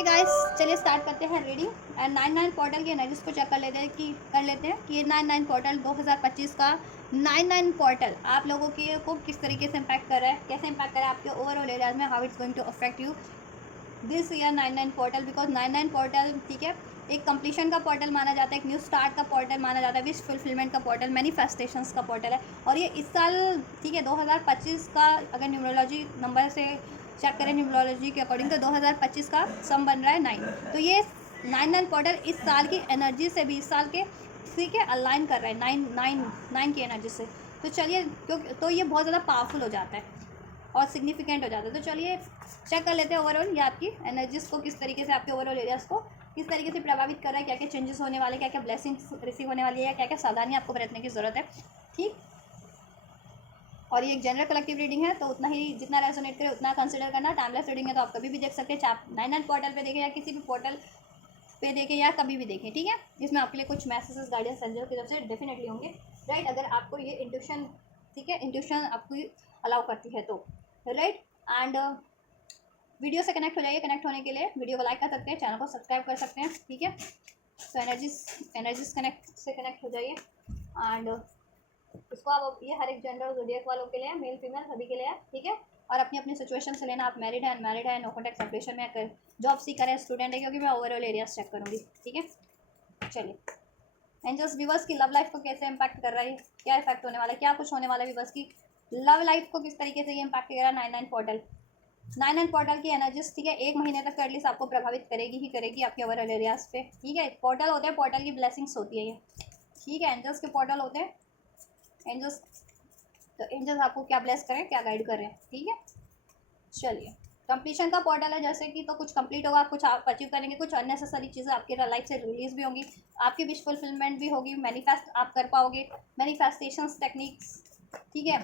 Hey guys, चलिए start करते हैं रीडिंग एंड 99 पोर्टल की एनर्जीज को चेक कर लेते हैं कि ये 99 पोर्टल 2025 का 99 पोर्टल आप लोगों के को किस तरीके से इम्पैक्ट कर रहा है, कैसे इम्पैक्ट कर रहा है आपके ओवरऑल एरियाज में, how it's going to affect you this year 99 portal. Because 99 portal, ठीक है, एक कंप्लीशन का पोर्टल माना जाता है, एक न्यू स्टार्ट का पोर्टल माना जाता है, विश फुलफिलमेंट का पोर्टल, मैनिफेस्टेशंस का पोर्टल है। और ये इस साल, ठीक है, 2025 का अगर न्यूमरोलॉजी नंबर से चेक करें, न्यूमरोलॉजी के अकॉर्डिंग, तो 2025 का सम बन रहा है 9। तो ये 99 पोर्टल इस साल की एनर्जी से भी, इस साल के, ठीक है, अलाइन कर रहा है 9 की एनर्जी से। तो चलिए, क्योंकि तो ये बहुत ज़्यादा पावरफुल हो जाता है और सिग्निफिकेंट हो जाता है। तो चलिए चेक कर लेते हैं ओवरऑल ये आपकी एनर्जीज को किस तरीके से, आपके ओवरऑल एरियाज को किस तरीके से प्रभावित कर रहा है, क्या क्या चेंजेस होने वाले, क्या क्या ब्लेसिंग्स रिसीव होने वाली है, क्या क्या सावधानी आपको बरतने की ज़रूरत है, ठीक। और ये एक जनरल कलेक्टिव रीडिंग है, तो उतना ही जितना रेजोनेट करे उतना कंसिडर करना। टाइमलेस रीडिंग है तो आप कभी भी देख सकते हैं, चाहे आप 99 पोर्टल पे देखें या किसी भी पोर्टल पे देखें या कभी भी देखें, ठीक है। इसमें आपके लिए कुछ मैसेजेस गाइडेंस एंजल की तरफ से डेफिनेटली होंगे, राइट, अगर आपको ये इंट्यूशन, ठीक है, इंट्यूशन आपको अलाउ करती है तो, राइट। एंड वीडियो से कनेक्ट हो जाइए, कनेक्ट होने के लिए वीडियो को लाइक कर सकते हैं, चैनल को सब्सक्राइब कर सकते हैं, ठीक है। तो एनर्जीज कनेक्ट हो जाइए। एंड इसको आप, ये हर एक जेंडर ज़ोडिएक वालों के लिए, मेल फीमेल सभी के लिए है, ठीक है। और अपनी अपनी सिचुएशन से लेना, आप मैरिड है, अनमैरिड है, नो कॉन्टैक्ट सेपरेशन में है, जॉब सीकर है, स्टूडेंट है, क्योंकि मैं ओवरऑल एरियाज चेक करूँगी, ठीक है। चलिए, एंजल्स व्यूवर्स की लव लाइफ को कैसे इम्पैक्ट कर रहा है, क्या इफेक्ट होने वाला है, क्या कुछ होने वाला है व्यूवर्स की लव लाइफ को, किस तरीके से ये इम्पैक्ट करेगा 99 पोर्टल। 99 पोर्टल की एनर्जीज, ठीक है, एक महीने तक एटलीस्ट आपको प्रभावित करेगी ही करेगी आपके ओवरऑल एरियाज पे, ठीक है। पोर्टल होते हैं, पोर्टल की ब्लेसिंग्स होती है ये, ठीक है, एंजल्स के पोर्टल होते हैं, एंजल्स। तो एंजल्स आपको क्या ब्लेस करें, क्या गाइड कर रहे हैं, ठीक है। चलिए, कंप्लीशन का पोर्टल है जैसे कि, तो कुछ कंप्लीट होगा, कुछ आप अचीव करेंगे, कुछ अननेसेसरी चीज़ें आपके लाइफ से रिलीज भी होंगी, आपकी विश फुलफिलमेंट भी होगी, मैनिफेस्ट आप कर पाओगे, मैनिफेस्टेशंस टेक्निक्स, ठीक है।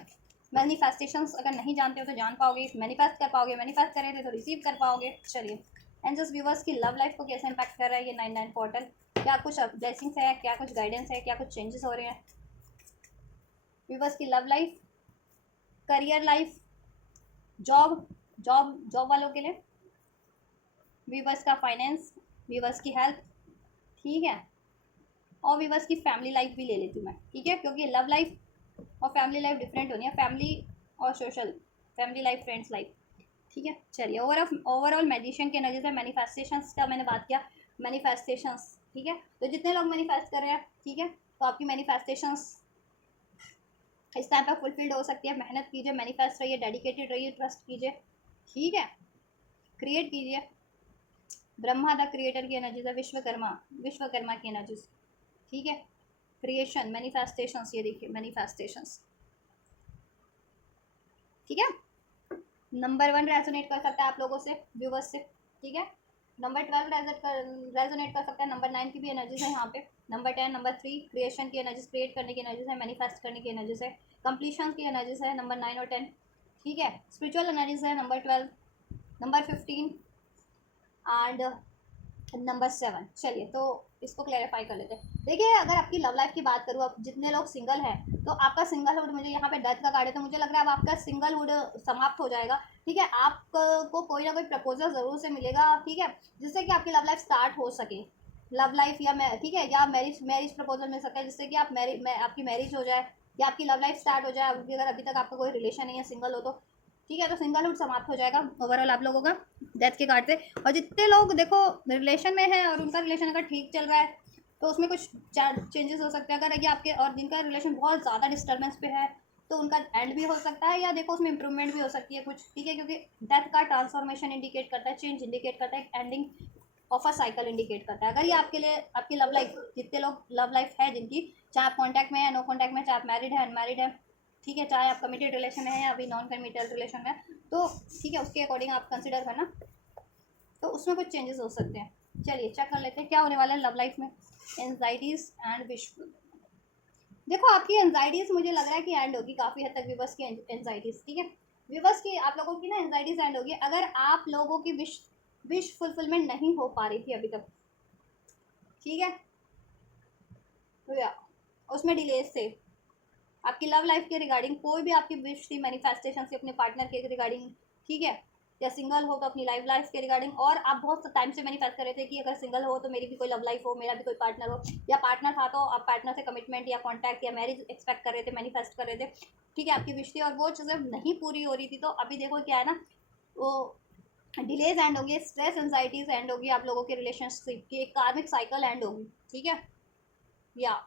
मैनिफेस्टेशंस अगर नहीं जानते हो तो जान पाओगे, मैनिफेस्ट कर पाओगे, मैनिफेस्ट करे थे तो रिसीव कर पाओगे। चलिए, एंजल्स व्यूवर्स की लव लाइफ को कैसे इम्पैक्ट कर रहा है ये 99 पोर्टल, क्या कुछ ब्लेसिंग्स है, क्या कुछ गाइडेंस है, क्या कुछ चेंजेस हो रहे हैं व्यूवर्स की love life, career life, job job वालों के लिए, व्यूवर्स का फाइनेंस, व्यूवर्स की हेल्थ, ठीक है। और व्यूवर्स की फैमिली लाइफ भी ले लेती हूँ मैं, ठीक है, क्योंकि लव लाइफ और फैमिली लाइफ डिफरेंट होनी है, फैमिली और social, family life, friends life, ठीक है। चलिए, ओवरऑल मैजिशियन की एनर्जी से मैनिफेस्टेशंस का मैंने बात किया, मैनिफेस्टेशंस, ठीक है। तो जितने लोग मैनिफेस्ट कर रहे हैं, ठीक है, तो आपकी मैनिफेस्टेशंस इस टाइम पर फुलफिल्ड हो सकती है। मेहनत कीजिए, मैनिफेस्ट रहिए, डेडिकेटेड रहिए, ट्रस्ट कीजिए, ठीक है, क्रिएट कीजिए। ब्रह्मा द क्रिएटर की एनर्जीज है, विश्वकर्मा की एनर्जीज, ठीक है। क्रिएशन, मैनिफेस्टेशंस, ये देखिए मैनिफेस्टेशंस, ठीक है। नंबर 1 रेजोनेट कर सकता है आप लोगों से, व्यूवर्स से, ठीक है। नंबर 12 रेजोनेट कर सकता है, नंबर 9 की भी एनर्जीज है यहाँ पे, नंबर 10, नंबर 3 क्रिएशन की एनर्जीज, क्रिएट करने की एनर्जीज है, मैनिफेस्ट करने की एनर्जीज है, कंप्लीशन की एनर्जीज है नंबर 9 और 10, ठीक है। स्पिरिचुअल एनर्जीज है नंबर 12, नंबर 15 एंड नंबर 7। चलिए, तो इसको क्लैरिफाई कर लेते हैं। देखिए, अगर आपकी लव लाइफ की बात करूँ, अब जितने लोग सिंगल हैं, तो आपका सिंगलहुड, मुझे यहाँ पे डेथ का कार्ड है, तो मुझे लग रहा है अब आपका सिंगलहुड समाप्त हो जाएगा, ठीक है। आपको कोई ना कोई प्रपोजल ज़रूर से मिलेगा, ठीक है, जिससे कि आपकी लव लाइफ स्टार्ट हो सके, लव लाइफ या ठीक है, या मैरिज प्रपोजल मिल सकता है, जिससे कि आप आपकी मैरिज हो जाए या आपकी लव लाइफ स्टार्ट हो जाए। अगर अभी तक आपका कोई रिलेशन नहीं है, सिंगल हो तो, ठीक है, तो सिंगलहुड समाप्त हो जाएगा ओवरऑल आप लोगों का डेथ के कार्ड से। और जितने लोग देखो रिलेशन में है और उनका रिलेशन अगर ठीक चल रहा है, तो उसमें कुछ चेंजेस हो सकते हैं। अगर ये आपके और जिनका रिलेशन बहुत ज़्यादा डिस्टर्बेंस पे है, तो उनका एंड भी हो सकता है, या देखो उसमें इंप्रूवमेंट भी हो सकती है कुछ, ठीक है, क्योंकि डेथ का ट्रांसफॉर्मेशन इंडिकेट करता है, चेंज इंडिकेट करता है, ending of a cycle indicate करता है। अगर ये आपके लिए, आपकी लव लाइफ, जितने लोग लव लाइफ है जिनकी, चाहे आप कॉन्टैक्ट में है, नो कॉन्टैक्ट में, चाहे आप मैरिड है, अनमैरिड है, ठीक है, चाहे आप कमिटेड रिलेशन में है या अभी नॉन कमिटेड रिलेशन में है, तो ठीक है, उसके अकॉर्डिंग आप कंसिडर करना, तो उसमें कुछ चेंजेस हो सकते हैं। चलिए, चेक कर लेते हैं क्या होने वाला है लव लाइफ में, एंजाइटीज एंड विशफुल। देखो, आपकी एंजाइटीज मुझे लग रहा है कि एंड होगी काफ़ी हद तक, विवर्स की एंजाइटीज, ठीक है, विवर्स की आप लोगों की ना एंजाइटीज एंड होगी। अगर आप लोगों की विश फुलफिलमेंट नहीं हो पा रही थी अभी तक, ठीक है, तो या उसमें डिलेज थे आपकी लव लाइफ के रिगार्डिंग, कोई भी आपकी विश थी मैनिफेस्टेशन से अपने पार्टनर के रिगार्डिंग, ठीक है, या सिंगल हो तो अपनी लाइफ के रिगार्डिंग, और आप बहुत टाइम से मैनिफेस्ट कर रहे थे कि अगर सिंगल हो तो मेरी भी कोई लव लाइफ हो, मेरा भी कोई पार्टनर हो, या पार्टनर था तो आप पार्टनर से कमिटमेंट या कॉन्टैक्ट या मैरिज एक्सपेक्ट कर रहे थे, मैनिफेस्ट कर रहे थे, ठीक है, आपकी विश थी और वो चीज़ें नहीं पूरी हो रही थी। तो अभी देखो क्या है ना, वो डिलेज एंड होगी, स्ट्रेस एंजाइटीज एंड होगी, आप लोगों के रिलेशनशिप की एक कार्मिक साइकिल एंड होगी, ठीक है। या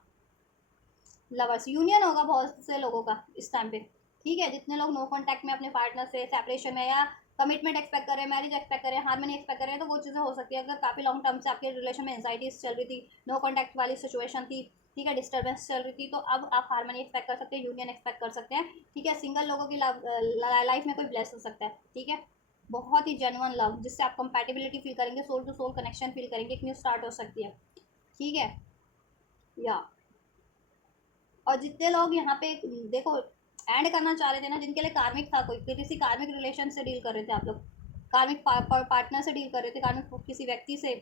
लवर्स यूनियन होगा बहुत से लोगों का इस टाइम पे, ठीक है। जितने लोग नो कांटेक्ट में अपने पार्टनर से, सेपरेशन में, या कमिटमेंट एक्सपेक्ट कर रहे हैं, मैरिज एक्सपेक्ट कर रहे हैं, हार्मनी एक्सपेक्ट कर रहे हैं, तो वो चीज़ें हो सकती है। अगर काफ़ी लॉन्ग टर्म से आपके रिलेशन में एंजाइटीज चल रही थी, नो कॉन्टैक्ट वाली सिचुएशन थी, ठीक है, डिस्टर्बेंस चल रही थी, तो अब आप हार्मनी एक्सपेक्ट कर सकते हैं, यूनियन एक्सपेक्ट कर सकते हैं, ठीक है। सिंगल लोगों की लाइफ में कोई ब्लेस हो सकता है, ठीक है, बहुत ही जेन्युइन लव जिससे आप कंपैटिबिलिटी फील करेंगे, soul to soul connection feel करेंगे, एक न्यू स्टार्ट हो सकती है, ठीक है। या और जितने लोग यहाँ पे देखो एंड करना चाह रहे थे ना, जिनके लिए कार्मिक था, कोई किसी कार्मिक रिलेशन से डील कर रहे थे आप लोग, कार्मिक पार्टनर से डील कर रहे थे, कार्मिक किसी व्यक्ति से,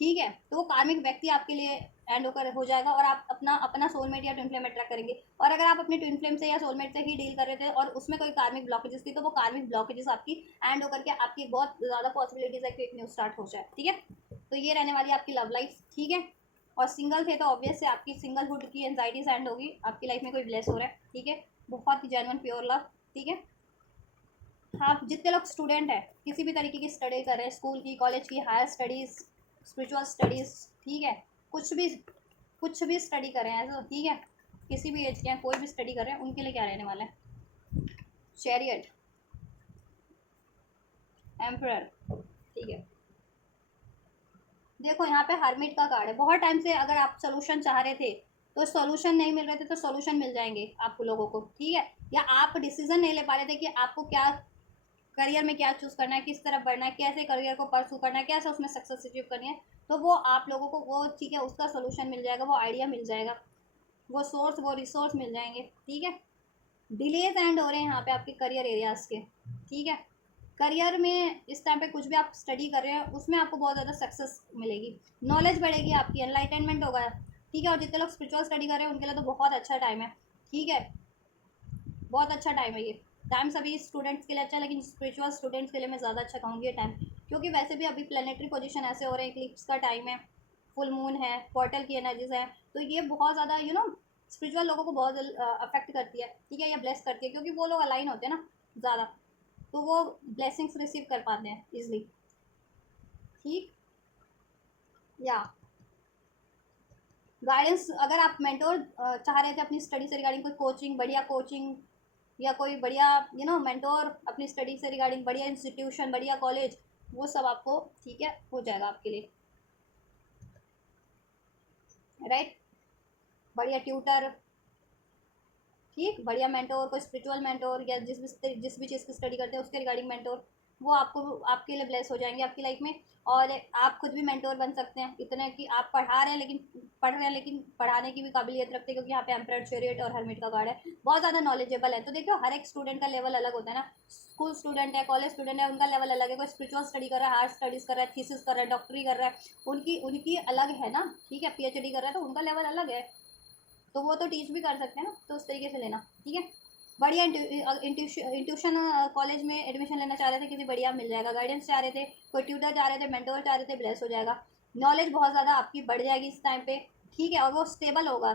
ठीक है, तो वो कार्मिक व्यक्ति आपके लिए एंड होकर हो जाएगा और आप अपना अपना सोलमेट या ट्विन फ्लेम अट्रैक्ट करेंगे। और अगर आप अपने ट्विन फ्लेम से या सोलमेट से ही डील कर रहे थे और उसमें कोई कार्मिक ब्लॉकेजेस थी, तो वो कार्मिक ब्लॉकेजेस आपकी एंड होकर के आपकी बहुत ज़्यादा पॉसिबिलिटीज है कि एक न्यू स्टार्ट हो जाए, ठीक है। तो ये रहने वाली आपकी लव लाइफ, ठीक है। और सिंगल थे तो ऑब्वियस से आपकी सिंगलहुड की एंजाइटीज एंड होगी, आपकी लाइफ में कोई ब्लेस हो रहा है, ठीक है, बहुत ही जेन्युइन प्योर लव, ठीक है। हाँ, जितने लोग स्टूडेंट हैं, किसी भी तरीके की स्टडी कर रहे हैं, स्कूल की, कॉलेज की, हायर स्टडीज़, स्पिरिचुअल स्टडीज़, ठीक है, कुछ भी स्टडी कर रहे हैं ऐसा, ठीक है, किसी भी एज के हैं, कोई भी स्टडी कर रहे हैं, उनके लिए क्या रहने वाला है, चैरियट, एम्परर, ठीक है। देखो यहाँ पे हर्मिट का कार्ड है, बहुत टाइम से अगर आप सोल्यूशन चाह रहे थे तो सोल्यूशन नहीं मिल रहे थे, तो सोल्यूशन मिल जाएंगे आपको लोगों को, ठीक है। या आप डिसीजन नहीं ले पा रहे थे कि आपको क्या करियर में क्या चूज़ करना है, किस तरफ बढ़ना है, कैसे करियर को परसू करना है, कैसे उसमें सक्सेस अचीव करनी है, तो वो आप लोगों को वो, ठीक है, उसका सोल्यूशन मिल जाएगा, वो आइडिया मिल जाएगा, वो सोर्स, वो रिसोर्स मिल जाएंगे, ठीक है। डिलेज एंड हो रहे हैं यहाँ पे आपके करियर एरियाज के, ठीक है। करियर में इस टाइम पे कुछ भी आप स्टडी कर रहे हैं उसमें आपको बहुत ज़्यादा सक्सेस मिलेगी, नॉलेज बढ़ेगी आपकी, एनलाइटनमेंट होगा, ठीक है। और जितने लोग स्पिरिचुअल स्टडी कर रहे हैं उनके लिए तो बहुत अच्छा टाइम है, ठीक है, बहुत अच्छा टाइम है ये टाइम। सभी स्टूडेंट्स के लिए अच्छा है, लेकिन स्पिरिचुअल स्टूडेंट्स के लिए मैं ज़्यादा अच्छा कहूँगी ये टाइम, क्योंकि वैसे भी अभी प्लानिटरी पोजीशन ऐसे हो रहे हैं, इक्लिप्स का टाइम है, फुल मून है, पोर्टल की एनर्जीज है, तो ये बहुत ज़्यादा स्पिरिचुअल लोगों को बहुत अफेक्ट करती है, ठीक है, या ब्लेस करती है, क्योंकि वो लोग अलाइन होते हैं ना ज़्यादा, तो वो ब्लेसिंग्स रिसीव कर पाते हैं इजली, ठीक। या गाइडेंस, अगर आप मेंटोर चाह रहे थे अपनी स्टडी से रिगार्डिंग, कोई कोचिंग, बढ़िया कोचिंग, या कोई बढ़िया मेंटोर अपनी स्टडी से रिगार्डिंग, बढ़िया इंस्टीट्यूशन, बढ़िया कॉलेज, वो सब आपको, ठीक है, हो जाएगा आपके लिए, राइट, बढ़िया ट्यूटर, ठीक, बढ़िया मेंटोर, कोई स्पिरिचुअल मेंटोर, या जिस भी चीज़ की स्टडी करते हैं उसके रिगार्डिंग मेंटोर, वो आपको आपके लिए ब्लेस हो जाएंगे आपकी लाइफ में। और आप खुद भी मेंटोर बन सकते हैं, इतने कि आप पढ़ रहे हैं लेकिन पढ़ाने की भी काबिलियत रखते हैं, क्योंकि यहाँ पे एम्परर, चैरियट और हर्मिट का कार्ड है, बहुत ज़्यादा नॉलेजेबल है। तो देखो हर एक स्टूडेंट का लेवल अलग होता है ना, स्कूल स्टूडेंट है, कॉलेज स्टूडेंट है, उनका लेवल अलग है, कोई स्पिरिचुअल स्टडी कर रहा है, हार्ड स्टडीज़ कर रहा है, थीसिस कर रहा है, डॉक्टरी कर रहा है, उनकी उनकी अलग है ना, ठीक है, पीएचडी कर रहा है तो उनका लेवल अलग है, तो वो तो टीच भी कर सकते हैं ना, तो उस तरीके से लेना, ठीक है। बढ़िया इंट्यूशन कॉलेज में एडमिशन लेना चाह रहे थे, किसी बढ़िया मिल जाएगा, गाइडेंस चाह रहे थे, कोई ट्यूटर चाह रहे थे, मेंटोर चाह रहे थे, ब्लेस हो जाएगा, नॉलेज बहुत ज़्यादा आपकी बढ़ जाएगी इस टाइम पे, ठीक है। और वो स्टेबल होगा,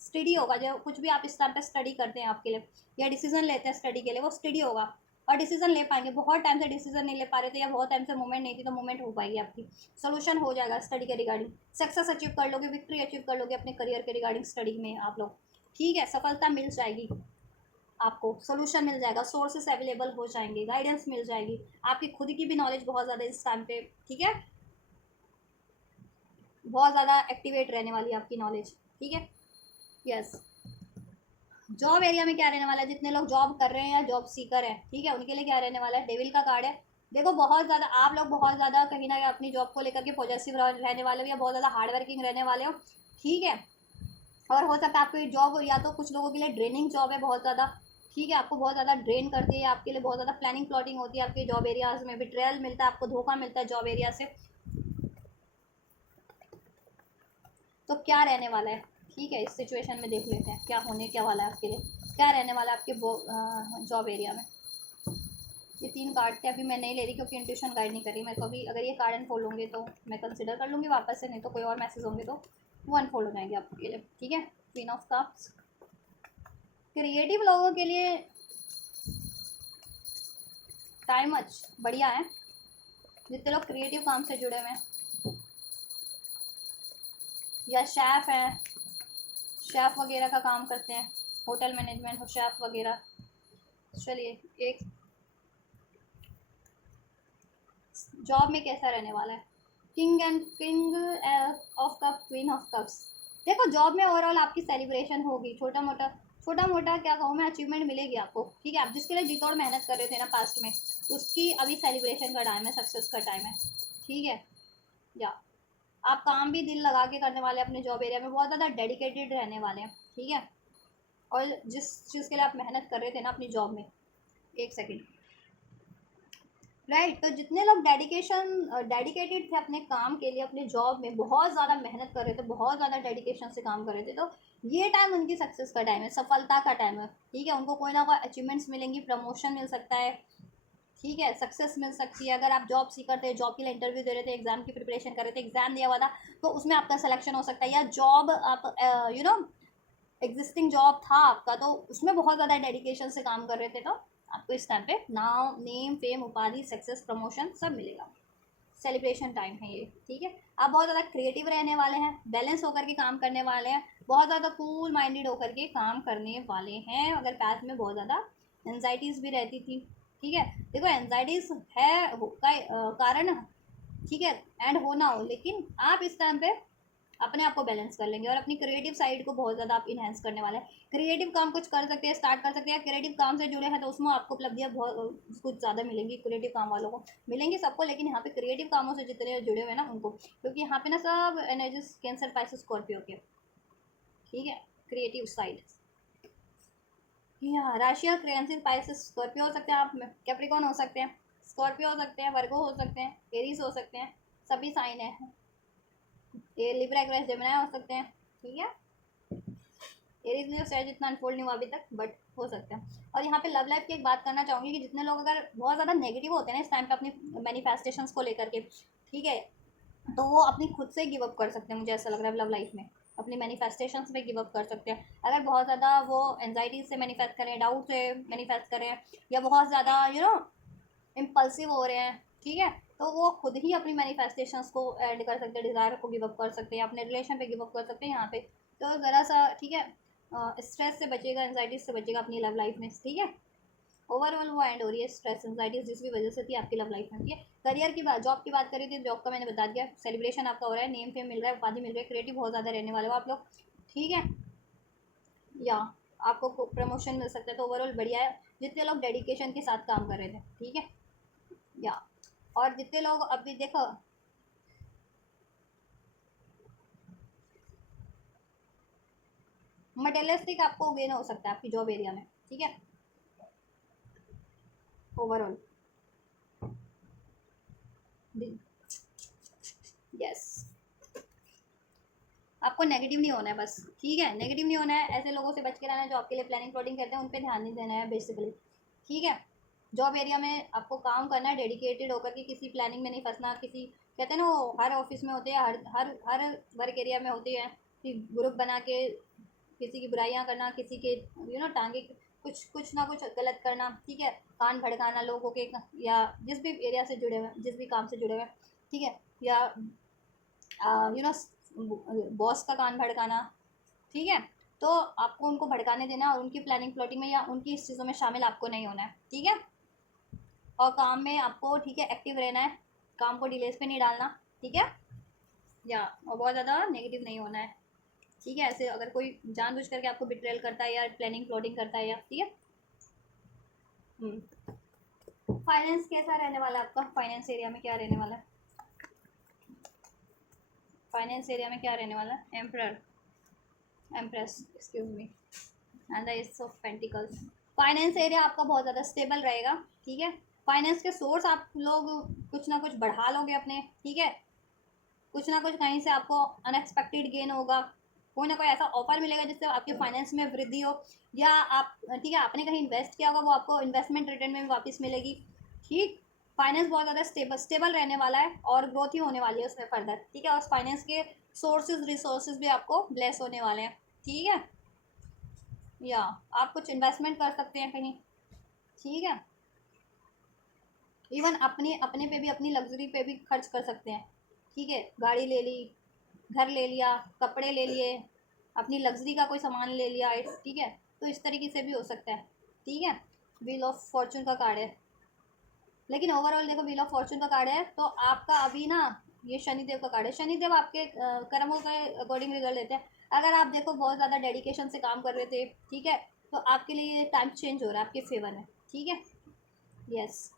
स्टडी होगा, जो कुछ भी आप इस टाइम पे स्टडी करते हैं आपके लिए या डिसीजन लेते हैं स्टडी के लिए, वो स्टडी होगा और डिसीजन ले पाएंगे। बहुत टाइम से डिसीजन नहीं ले पा रहे थे या बहुत टाइम से मूवमेंट नहीं थी, तो मूवमेंट हो पाएगी आपकी, सोल्यूशन हो जाएगा स्टडी के रिगार्डिंग, सक्सेस अचीव कर लोगे, विक्ट्री अचीव कर लोगे अपने करियर के रिगार्डिंग स्टडी में आप लोग, ठीक है, सफलता मिल जाएगी आपको, सोल्यूशन मिल जाएगा, सोर्सेस अवेलेबल हो जाएंगे, गाइडेंस मिल जाएगी, आपकी खुद की भी नॉलेज बहुत ज़्यादा इस टाइम पे, ठीक है, बहुत ज़्यादा एक्टिवेट रहने वाली है आपकी नॉलेज, ठीक है। यस, जॉब एरिया में क्या रहने वाला है, जितने लोग जॉब कर रहे हैं या जॉब सीकर हैं, ठीक है, उनके लिए क्या रहने वाला है, डेविल का कार्ड है। देखो बहुत ज़्यादा आप लोग बहुत ज़्यादा कहीं ना कहीं अपनी जॉब को लेकर के पॉजिटिव रहने वाले हो, या बहुत ज़्यादा हार्ड वर्किंग रहने वाले हो, ठीक है। और हो सकता है आपकी जॉब या तो कुछ लोगों के लिए ड्रेनिंग जॉब है बहुत ज़्यादा, ठीक है, आपको बहुत ज़्यादा ड्रेन करती है, आपके लिए बहुत ज़्यादा प्लानिंग प्लॉटिंग होती है आपके जॉब एरियाज में, बिट्रेयल मिलता है आपको, धोखा मिलता है जॉब एरिया से, तो क्या रहने वाला है, ठीक है, इस सिचुएशन में देख लेते हैं क्या होने क्या वाला है आपके लिए, क्या रहने वाला है आपके जॉब एरिया में। ये 3 कार्ड थे, अभी मैं नहीं ले रही क्योंकि इंट्यूशन गाइड नहीं कर रही। मैं कभी अगर ये कार्ड अनफोल्ड होंगे तो मैं कंसिडर कर लूँगी वापस से, नहीं तो कोई और मैसेज होंगे तो वो अनफोल्ड हो जाएंगे आपके लिए, ठीक है। क्वीन ऑफ कप्स क्रिएटिव लोगों के लिए टाइम बढ़िया है, जितने लोग क्रिएटिव काम से जुड़े हुए हैं या शेफ़ हैं, शेफ़ वगैरह का काम करते हैं, होटल मैनेजमेंट हो, शेफ़ वगैरह। चलिए एक जॉब में कैसा रहने वाला है, king of cup, queen of cups. देखो जॉब में ओवरऑल आपकी सेलिब्रेशन होगी, छोटा मोटा क्या कहूँ मैं, अचीवमेंट मिलेगी आपको, ठीक है। आप जिसके लिए जी तोड़ मेहनत कर रहे थे ना पास्ट में, उसकी अभी सेलिब्रेशन का टाइम है, सक्सेस का टाइम है, ठीक है। या आप काम भी दिल लगा के करने वाले हैं अपने जॉब एरिया में, बहुत ज़्यादा डेडिकेटेड रहने वाले हैं, ठीक है। और जिस चीज़ के लिए आप मेहनत कर रहे थे ना अपनी जॉब में, एक सेकेंड, राइट। तो जितने लोग डेडिकेटेड थे अपने काम के लिए, अपने जॉब में बहुत ज़्यादा मेहनत कर रहे थे, बहुत ज़्यादा डेडिकेशन से काम कर रहे थे, तो ये टाइम उनकी सक्सेस का टाइम है, सफलता का टाइम है, ठीक है। उनको कोई ना कोई अचीवमेंट्स मिलेंगी, प्रमोशन मिल सकता है, ठीक है, सक्सेस मिल सकती है। अगर आप जॉब सीकर थे, जॉब के लिए इंटरव्यू दे रहे थे, एग्जाम की प्रिपरेशन कर रहे थे, एग्जाम दिया हुआ था, तो उसमें आपका सिलेक्शन हो सकता है, या जॉब आप एग्जिस्टिंग जॉब था आपका, तो उसमें बहुत ज़्यादा डेडिकेशन से काम कर रहे थे, तो आपको इस टाइम पे नाम, नेम, फेम, उपाधि, सक्सेस, प्रमोशन सब मिलेगा। सेलिब्रेशन टाइम है ये, ठीक है। आप बहुत ज़्यादा क्रिएटिव रहने वाले हैं, बैलेंस होकर के काम करने वाले हैं, बहुत ज़्यादा कूल माइंडेड होकर के काम करने वाले हैं। अगर पास्ट में बहुत ज़्यादा एनजाइटीज़ भी रहती थी, ठीक है। देखो एनजाइटीज़ है का कारण, ठीक है, एंड होना हो, लेकिन आप इस टाइम पे अपने आप को बैलेंस कर लेंगे और अपनी क्रिएटिव साइड को बहुत ज़्यादा आप इन्हेंस करने वाले हैं। क्रिएटिव काम कुछ कर सकते हैं, स्टार्ट कर सकते हैं, क्रिएटिव काम से जुड़े हैं तो उसमें आपको उपलब्धियाँ बहुत कुछ ज़्यादा मिलेंगी, क्रिएटिव काम वालों को मिलेंगी सबको, लेकिन यहाँ पे क्रिएटिव कामों से जितने जुड़े हुए हैं ना उनको, क्योंकि यहाँ पे ना सब एनर्जीज कैंसर, पाइसेस, स्कॉर्पियो के, ठीक है, क्रिएटिव साइड। यहाँ राशि और कैंसर, पाइसेस, स्कॉर्पियो हो सकते हैं, आप कैप्रिकॉन हो सकते हैं, स्कॉर्पियो हो सकते हैं, वर्गो हो सकते हैं, एरीज हो सकते हैं, सभी साइन है, ये लिब्रा, एक्वेरियस, जेमिनी हो सकते हैं, ठीक है। एरीज में शायद जितना अनफोल्ड नहीं हुआ अभी तक, बट हो सकता है। और यहाँ पे लव लाइफ की एक बात करना चाहूँगी कि जितने लोग अगर बहुत ज़्यादा नेगेटिव होते हैं ना इस टाइम पे अपनी मैनिफेस्टेशंस को लेकर के, ठीक है, तो वो अपनी खुद से गिव अप कर सकते हैं, मुझे ऐसा लग रहा है लव लाइफ में अपनी मैनिफेस्टेशंस पे गिव अप कर सकते हैं। अगर बहुत ज़्यादा वो एनजाइटी से मैनिफेस्ट करें, डाउट से मैनिफेस्ट करें, या बहुत ज़्यादा इम्पल्सिव हो रहे हैं, ठीक है, तो वो खुद ही अपनी मैनिफेस्टेशंस को एंड कर सकते हैं, डिज़ायर को गिव अप कर सकते हैं, अपने रिलेशन पे गिव अप कर सकते हैं यहाँ पे। तो ज़रा सा, ठीक है, स्ट्रेस से बचेगा, एनजाइटी से बचेगा अपनी लव लाइफ में, ठीक है। ओवरऑल वो एंड हो रही है स्ट्रेस, एनजाइटी जिस भी वजह से थी आपकी लव लाइफ में, ठीक है। करियर की बात, जॉब की बात करी थी, जॉब का मैंने बता दिया, सेलिब्रेशन आपका हो रहा है, नेम फेम मिल रहा है, उपाधि मिल रही है, क्रिएटिव बहुत ज़्यादा रहने वाले हो आप लोग, ठीक है। या आपको प्रमोशन मिल सकता है, तो ओवरऑल बढ़िया है जितने लोग डेडिकेशन के साथ काम कर रहे थे, ठीक है। या और जितने लोग अभी देखो, मटेरियलिस्टिक आपको गेन हो सकता है आपकी जॉब एरिया में, ठीक है, ओवरऑल, यस। आपको नेगेटिव नहीं होना है बस, ठीक है, नेगेटिव नहीं होना है, ऐसे लोगों से बच के रहना है जो आपके लिए प्लानिंग प्लॉटिंग करते हैं, उन पर ध्यान नहीं देना है बेसिकली, ठीक है। जॉब एरिया में आपको काम करना है डेडिकेटेड होकर के, किसी प्लानिंग में नहीं फंसना, किसी कहते हैं ना वो हर ऑफिस में होते हैं, हर हर हर वर्क एरिया में होती है कि ग्रुप बना के किसी की बुराइयां करना, किसी के टांगे कुछ कुछ ना कुछ गलत करना, ठीक है, कान भड़काना लोगों के, या जिस भी एरिया से जुड़े हुए हैं, जिस भी काम से जुड़े हुए हैं, ठीक है, या बॉस का कान भड़काना, ठीक है। तो आपको उनको भड़काने देना और उनकी प्लानिंग प्लॉटिंग में या उनकी इस चीज़ों में शामिल आपको नहीं होना है, ठीक है। और काम में आपको, ठीक है, एक्टिव रहना है, काम को डिलेस पे नहीं डालना, ठीक है। या और बहुत ज़्यादा नेगेटिव नहीं होना है, ठीक है। ऐसे अगर कोई जानबूझ करके आपको बिट्रेल करता है या प्लानिंग प्लॉटिंग करता है, या ठीक है। फाइनेंस कैसा रहने वाला है आपका, फाइनेंस एरिया में क्या रहने वाला है, फाइनेंस एरिया में क्या रहने वाला है, emperor, empress, excuse me, and the S of pentacles. Finance area आपका बहुत ज़्यादा स्टेबल रहेगा, ठीक है। फाइनेंस के सोर्स आप लोग कुछ ना कुछ बढ़ा लोगे अपने, ठीक है, कुछ ना कुछ कहीं से आपको अनएक्सपेक्टेड गेन होगा, कोई ना कोई ऐसा ऑफर मिलेगा जिससे आपके फाइनेंस में वृद्धि हो, या आप, ठीक है, आपने कहीं इन्वेस्ट किया होगा वो आपको इन्वेस्टमेंट रिटर्न में वापस मिलेगी, ठीक। फाइनेंस बहुत ज़्यादा स्टेबल रहने वाला है और ग्रोथ ही होने वाली है उसमें फर्दर, ठीक है। और फाइनेंस के सोर्सेज रिसोर्सेज भी आपको ब्लेस होने वाले हैं, ठीक है। या आप कुछ इन्वेस्टमेंट कर सकते हैं कहीं, ठीक है। इवन अपने अपने पे भी, अपनी लग्जरी पे भी खर्च कर सकते हैं, ठीक है। गाड़ी ले ली, घर ले लिया, कपड़े ले लिए, अपनी लग्जरी का कोई सामान ले लिया, ठीक है। तो इस तरीके से भी हो सकता है, ठीक है। व्हील ऑफ फॉर्चून का कार्ड है, लेकिन ओवरऑल देखो व्हील ऑफ फॉर्चून का कार्ड है तो आपका अभी ना, ये शनिदेव का कार्ड है। शनिदेव आपके कर्मों के अकॉर्डिंग रिजल्ट देते हैं। अगर आप देखो बहुत ज़्यादा डेडिकेशन से काम कर रहे थे, ठीक है, तो आपके लिए टाइम चेंज हो रहा है आपके फेवर में, ठीक है। यस।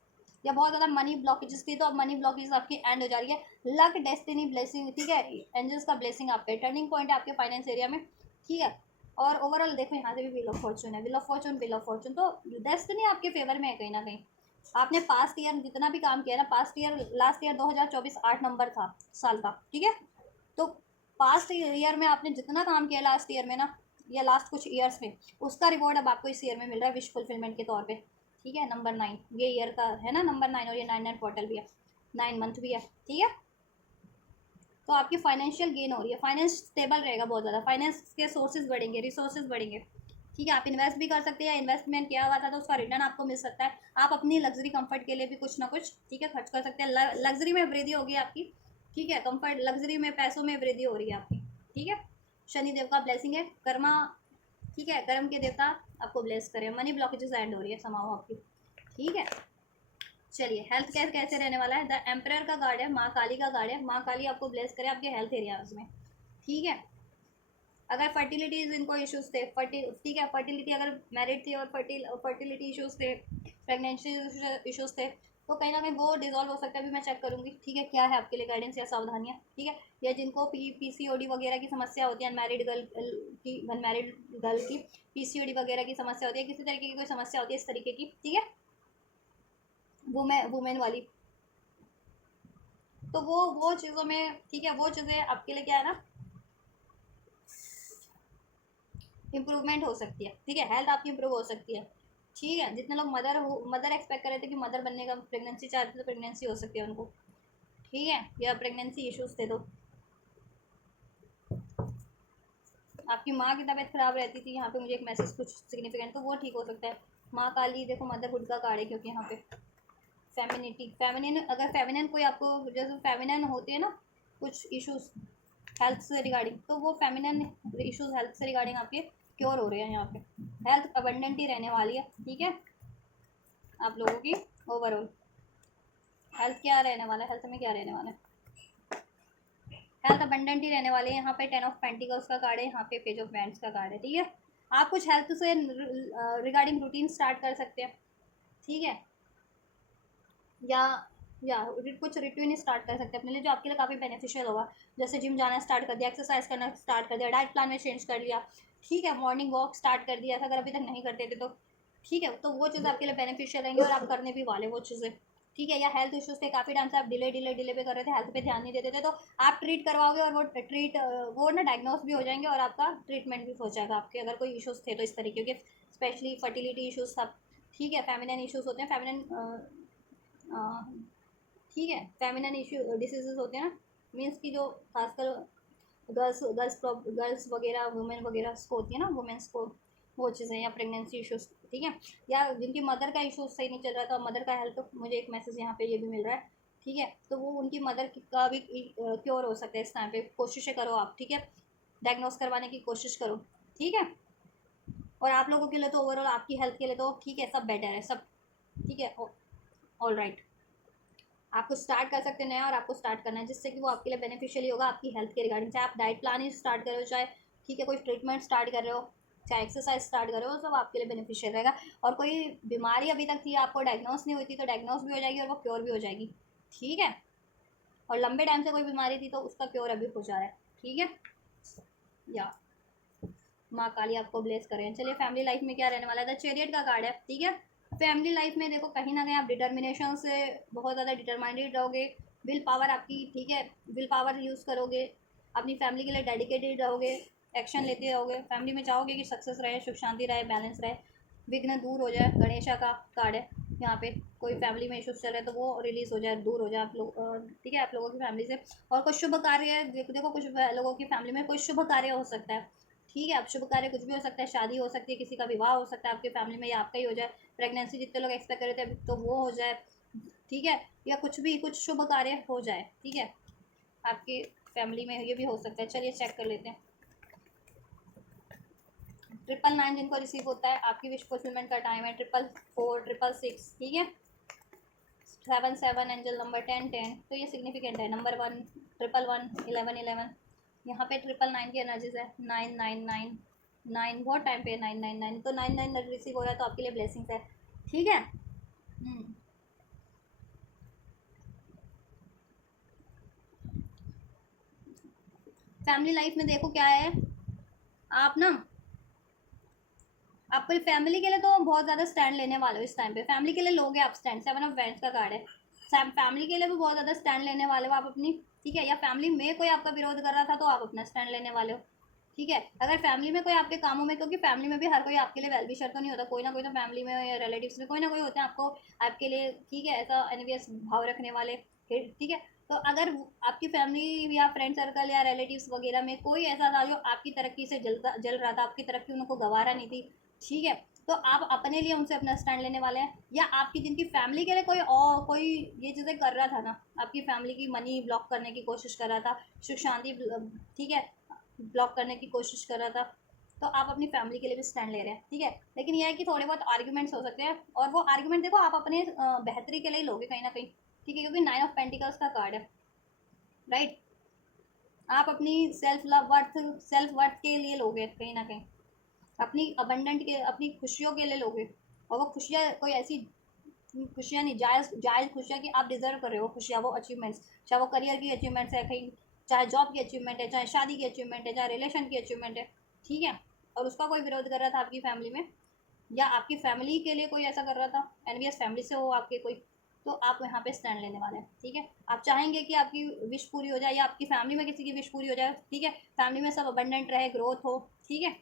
या बहुत ज़्यादा मनी ब्लॉकेजेस थी तो अब मनी ब्लॉकेज आपकी एंड हो जा रही है। लक, डेस्टिनी, ब्लेसिंग, ठीक है, एंजल्स का ब्लेसिंग आपके टर्निंग पॉइंट है आपके फाइनेंस एरिया में, ठीक है। और ओवरऑल देखो यहाँ से भी व्हील ऑफ फॉर्चून है, wheel of Fortune, wheel of Fortune, तो डेस्टिनी आपके फेवर में है कहीं ना कहीं। आपने पास्ट ईयर जितना भी काम किया ना, past year, last year 2024 8 number था साल का, ठीक है। तो पास्ट ईयर में आपने जितना काम किया लास्ट ईयर में ना, या लास्ट कुछ ईयर्स में, उसका रिवॉर्ड अब आपको इस ईयर में मिल रहा है विश फुलफिलमेंट के तौर पे, ठीक है। नंबर 9 ये ईयर का है ना, नंबर 9, और ये 9 पोर्टल भी है, 9 मंथ भी है, ठीक है। तो आपकी फाइनेंशियल गेन हो रही है, फाइनेंस स्टेबल रहेगा बहुत ज़्यादा, फाइनेंस के सोर्सेज बढ़ेंगे, रिसोर्सेज बढ़ेंगे, ठीक है। आप इन्वेस्ट भी कर सकते हैं, इन्वेस्टमेंट किया हुआ था तो उसका रिटर्न आपको मिल सकता है। आप अपनी लग्जरी कंफर्ट के लिए भी कुछ ना कुछ, ठीक है, खर्च कर सकते हैं। लग्जरी में वृद्धि होगी आपकी, ठीक है। कंफर्ट, लग्जरी में, पैसों में वृद्धि हो रही है आपकी, ठीक है। शनिदेव का ब्लेसिंग है, कर्मा, ठीक है, कर्म के देवता आपको ब्लेस करें। मनी ब्लॉकेजेस एंड हो रही है समाओ आपकी, ठीक है। चलिए हेल्थ केयर कैसे रहने वाला है। द एम्परर का कार्ड है, माँ काली का कार्ड है। माँ काली आपको ब्लेस करे आपके हेल्थ एरियाज में, ठीक है। अगर फर्टिलिटी इनको इश्यूज थे, ठीक है, फर्टिलिटी अगर मैरिड थी और फर्टिलिटी इश्यूज थे, प्रेगनेंसी इश्यूज थे, तो कहीं ना कहीं वो डिजॉल्व हो सकता है। अभी मैं चेक करूंगी, ठीक है, क्या है आपके लिए गाइडेंस या सावधानियाँ, ठीक है। या जिनको पीसीओडी वगैरह की समस्या होती है, अनमैरिड गर्ल की पीसीओडी वगैरह की समस्या होती है, किसी तरीके की कोई समस्या होती है इस तरीके की, ठीक है, वुमेन वाली, तो वो चीज़ों में, ठीक है, वो चीज़ें आपके लिए क्या है ना, इम्प्रूवमेंट हो सकती है, ठीक है। हेल्थ आपकी इम्प्रूव हो सकती है, ठीक है। जितने लोग मदर एक्सपेक्ट कर रहे थे कि मदर बनने का, प्रेगनेंसी चाह रहे थे तो प्रेगनेंसी हो सकती है उनको, ठीक है। या प्रेगनेंसी इश्यूज थे तो आपकी माँ की तबीयत खराब रहती थी, यहाँ पे मुझे एक मैसेज कुछ सिग्निफिकेंट, तो वो ठीक हो सकता है। माँ काली देखो मदरहुड का कार्ड है, क्योंकि यहाँ पे फेमिनिटी, फेमिनिन, अगर फेमिनिन कोई आपको, जैसे फेमिनिन होते हैं ना कुछ इश्यूज हेल्थ से रिगार्डिंग, तो वो फेमिनिन इश्यूज हेल्थ से रिगार्डिंग आपके क्योर हो रहे हैं यहाँ पे। हेल्थ अबंडेंट ही रहने वाली है, ठीक है, आप लोगों की ओवरऑल हेल्थ क्या रहने वाला है, हेल्थ में क्या रहने वाला है, हेल्थ अबंडेंट ही रहने वाले हैं। यहाँ पे 10 ऑफ पेंटिकल्स का कार्ड है, यहाँ पे पेज ऑफ वैंड्स का कार्ड है, ठीक है। आप कुछ हेल्थ से रिगार्डिंग रूटीन स्टार्ट कर सकते हैं, ठीक है। या कुछ रूटीन स्टार्ट कर सकते हैं अपने लिए, जो आपके लिए काफ़ी बेनिफिशियल होगा। जैसे जिम जाना स्टार्ट कर दिया, एक्सरसाइज करना स्टार्ट कर दिया, डाइट प्लान में चेंज कर लिया, ठीक है, मॉर्निंग वॉक स्टार्ट कर दिया था अगर अभी तक नहीं करते थे तो, ठीक है। तो वो चीज़ आपके लिए बेनिफिशियल रहेंगी और आप करने भी वाले वो चीज़ें, ठीक है। या हेल्थ इश्यूज थे काफ़ी टाइम से, आप डिले पे कर रहे थे, हेल्थ पे ध्यान नहीं देते थे, तो आप ट्रीट करवाओगे और वो ना डायग्नोस भी हो जाएंगे और आपका ट्रीटमेंट भी हो जाएगा आपके, अगर कोई इश्यूज थे तो इस तरीके के, स्पेशली फर्टिलिटी इश्यूज सब, ठीक है। फेमिनिन इश्यूज होते हैं, फेमिनिन, ठीक है, फेमिनिन इश्यू डिसीजेज होते हैं ना, मीन्स की जो खासकर गर्ल्स वगैरह, वुमेन वगैरह को होती है ना, वुमेन्स को वो चीज़ें, या प्रेगनेंसी इश्यूज, ठीक है। या जिनकी मदर का इशू सही नहीं चल रहा था, मदर का हेल्थ, मुझे एक मैसेज यहाँ पे ये भी मिल रहा है, ठीक है। तो वो उनकी मदर का भी क्योर हो सकता है इस टाइम पे, कोशिशें करो आप, ठीक है, डायग्नोस करवाने की कोशिश करो, ठीक है। और आप लोगों के लिए तो ओवरऑल आपकी हेल्थ के लिए तो ठीक है, सब बेटर है, सब ठीक है, ऑल राइट। आपको स्टार्ट कर सकते हैं नया, और आपको स्टार्ट करना है जिससे कि वो आपके लिए बेनिफिशियली होगा आपकी हेल्थ के रिगार्डिंग। चाहे आप डाइट प्लान ही स्टार्ट कर रहे हो, चाहे ठीक है कोई ट्रीटमेंट स्टार्ट कर रहे हो, चाहे एक्सरसाइज स्टार्ट कर रहे हो, सब आपके लिए बेनिफिशियल रहेगा। और कोई बीमारी अभी तक थी आपको डायग्नोस नहीं हुई थी, तो डायग्नोस भी हो जाएगी और वो क्योर भी हो जाएगी, ठीक है। और लंबे टाइम से कोई बीमारी थी तो उसका क्योर अभी हो जा रहा है, ठीक है। या माँ काली आपको ब्लेस करें। चलिए फैमिली लाइफ में क्या रहने वाला है, द चैरियट का कार्ड है, ठीक है। फैमिली लाइफ में देखो कहीं ना कहीं आप डिटर्मिनेशन से बहुत ज़्यादा डिटरमाइंडेड रहोगे, विल पावर आपकी, ठीक है, विल पावर यूज़ करोगे, अपनी फैमिली के लिए डेडिकेटेड रहोगे, एक्शन लेते रहोगे, फैमिली में चाहोगे कि सक्सेस रहे, सुख शांति रहे, बैलेंस रहे, विघ्न दूर हो जाए। गणेशा का कार्ड है, यहाँ पे कोई फैमिली में इश्यूज चल रहे हैं तो वो रिलीज हो जाए, दूर हो जाए आप लोग, ठीक है, आप लोगों की फैमिली से। और कुछ शुभ कार्य है, देखो कुछ लोगों की फैमिली में कोई शुभ कार्य हो सकता है, ठीक है। अब शुभ कार्य कुछ भी हो सकता है, शादी हो सकती है, किसी का विवाह हो सकता है आपकी फैमिली में, या आपका ही हो जाए, प्रेगनेंसी जितने लोग एक्सपेक्ट कर रहे थे तो वो हो जाए, ठीक है, या कुछ भी कुछ शुभ कार्य हो जाए, ठीक है, आपकी फैमिली में ये भी हो सकता है। चलिए चेक कर लेते हैं। 999 जिनको रिसीव होता है, आपकी विश फुलफिलमेंट का टाइम है 444 666, ठीक है। 77 एंजल नंबर 10 10, तो ये सिग्निफिकेंट है। नंबर 1 11 11 11, यहाँ पे 999 की एनर्जीज है। 999 9 बहुत टाइम पे 999, तो 99 रिसीव हो रहा है तो आपके लिए ब्लेसिंग्स है, ठीक है। फैमिली लाइफ में देखो क्या है, आप ना आप फैमिली के लिए तो बहुत ज़्यादा स्टैंड लेने वाले हो इस टाइम पे, फैमिली के लिए लोगे आप स्टैंड। 7 ऑफ वैंड्स का कार्ड है, फैमिली के लिए भी बहुत ज़्यादा स्टैंड लेने वाले हो आप अपनी, ठीक है। या फैमिली में कोई आपका विरोध कर रहा था तो आप अपना स्टैंड लेने वाले हो, ठीक है। अगर फैमिली में कोई आपके कामों में, क्योंकि फैमिली में भी हर कोई आपके लिए वेल विशर तो नहीं होता, कोई ना कोई तो फैमिली में या रिलेटिव्स में कोई ना कोई होते हैं आपको, आपके लिए, ठीक है, ऐसा एनवियस भाव रखने वाले, ठीक है। तो अगर आपकी फैमिली या फ्रेंड सर्कल या रिलेटिव्स वगैरह में कोई ऐसा था जो आपकी तरक्की से जल रहा था, आपकी तरक्की उनको गवारा नहीं थी, ठीक है, तो आप अपने लिए उनसे अपना स्टैंड लेने वाले हैं। या आपकी जिनकी फैमिली के लिए कोई और कोई ये चीज़ें कर रहा था ना, आपकी फैमिली की मनी ब्लॉक करने की कोशिश कर रहा था, सुख शांति, ठीक है, ब्लॉक करने की कोशिश कर रहा था, तो आप अपनी फैमिली के लिए भी स्टैंड ले रहे हैं, ठीक है। लेकिन यह है कि थोड़े बहुत आर्ग्यूमेंट्स हो सकते हैं, और वो आर्ग्यूमेंट देखो आप अपने बेहतरी के लिए लोगे कहीं ना कहीं, ठीक है, क्योंकि 9 ऑफ पेंटिकल्स का कार्ड है, राइट। आप अपनी सेल्फ वर्थ के लिए लोगे कहीं ना कहीं, अपनी अबंडेंट के, अपनी खुशियों के लिए लोगे। और वो खुशियाँ कोई ऐसी खुशियाँ नहीं, जायज़ जायज़ खुशियाँ कि आप डिज़र्व कर रहे हो खुशियाँ, वो अचीवमेंट्स, चाहे वो करियर की अचीवमेंट्स है कहीं, चाहे जॉब की अचीवमेंट है, चाहे शादी की अचीवमेंट है, चाहे रिलेशन की अचीवमेंट है, ठीक है। और उसका कोई विरोध कर रहा था आपकी फैमिली में, या आपकी फैमिली के लिए कोई ऐसा कर रहा था, एनवीएस फैमिली से हो आपके कोई, तो आप यहाँ पे स्टैंड लेने वाले हैं, ठीक है। आप चाहेंगे कि आपकी विश पूरी हो जाए, या आपकी फैमिली में किसी की विश पूरी हो जाए, ठीक है, फैमिली में सब अबंडेंट रहे, ग्रोथ हो, ठीक है।